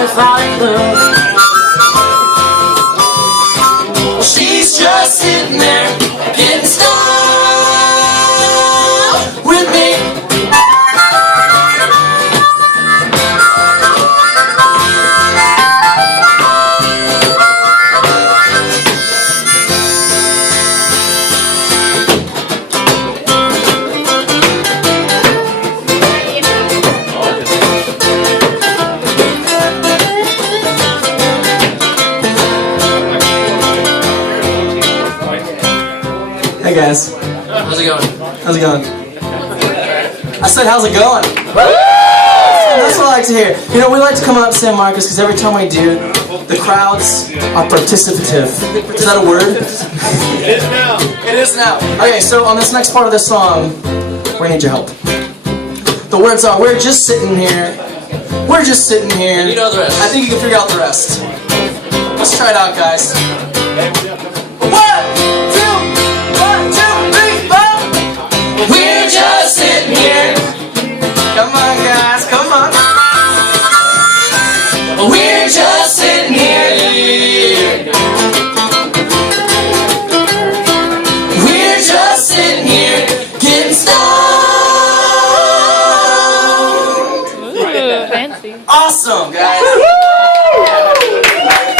without a clue. Well, she's just sitting there getting stoned with me. Hey guys. How's it going? How's it going? I said, how's it going? That's what I like to hear. You know, we like to come out to San Marcos because every time we do, the crowds are participative. Is that a word? It is now. It is now. Okay, so on this next part of the song, we need your help. The words are, we're just sitting here. We're just sitting here. You know the rest. I think you can figure out the rest. Let's try it out, guys. 1, 2, 1, 2, 3, 4. We're just sitting here. Come on, guys, come on. We're just sitting here. We're just sitting here getting stoned. Ooh, fancy. Awesome, guys.